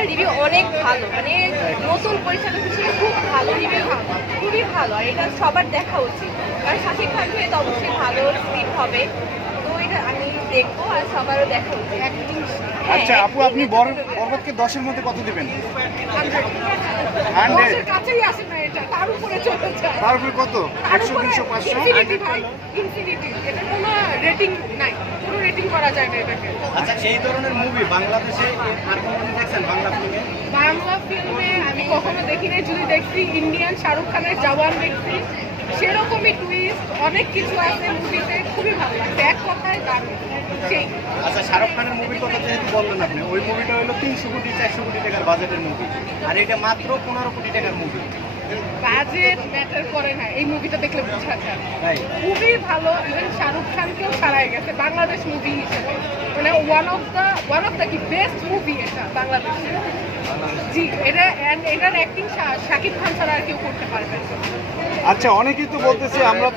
এটা রিভিউ অনেক ভালো, মানে নতুন পরিচালক হিসেবে খুব ভালো রিভিউ, খুবই ভালো। আর এটা সবার দেখা উচিত, কারণ শাকিব খান থেকে তো অবশ্যই ভালো স্ক্রিপ্ট হবে, তো এটা আমি দেখবো আর সবারও দেখা উচিত। আচ্ছা আপু, আপনি বরবাদকে 10-এর মধ্যে কত দিবেন? 100 কাছেই আসে না, এটা তার উপরে চলে যায়। তার উপরে কত? 100, 200, 500? ইনফিনিটি, এটা কোনো রেটিং নাই, কোনো রেটিং করা যায় না এটাকে। আচ্ছা, এই ধরনের মুভি বাংলাদেশে আর কোনো দেখছেন বাংলা ফিল্মে? বাংলা ফিল্মে আমি কখনো দেখি নাই, যদি দেখছি ইন্ডিয়ান শাহরুখ খানের জওয়ান দেখছি, সেরকমই টুইস্ট অনেক কিছু আছে মুভিতে, খুবই ভালো লাগছে, এক কথায় দারুণ সেই। আচ্ছা, শাহরুখ খানের মুভির কথা যেহেতু বললেন আপনি, ওই মুভিটা হলো 300 কোটি 400 কোটি টাকার বাজেটের মুভি, আর এটা মাত্র 15 কোটি টাকার মুভি। বাজেট ম্যাটার করে না, এই মুভিটা দেখলে বোঝা যায়। তাই খুবই ভালো, ইভেন শাহরুখ খানকেও ছাড়াই গেছে বাংলাদেশ মুভি হিসেবে, মানে ওয়ান অফ দ্য কি বেস্ট মুভি এটা বাংলাদেশের। জি, এটার অ্যাক্টিং শাকিব খান ছাড়া আর কেউ করতে পারবে না। আচ্ছা, অনেকেই তো বলতেছে আমরা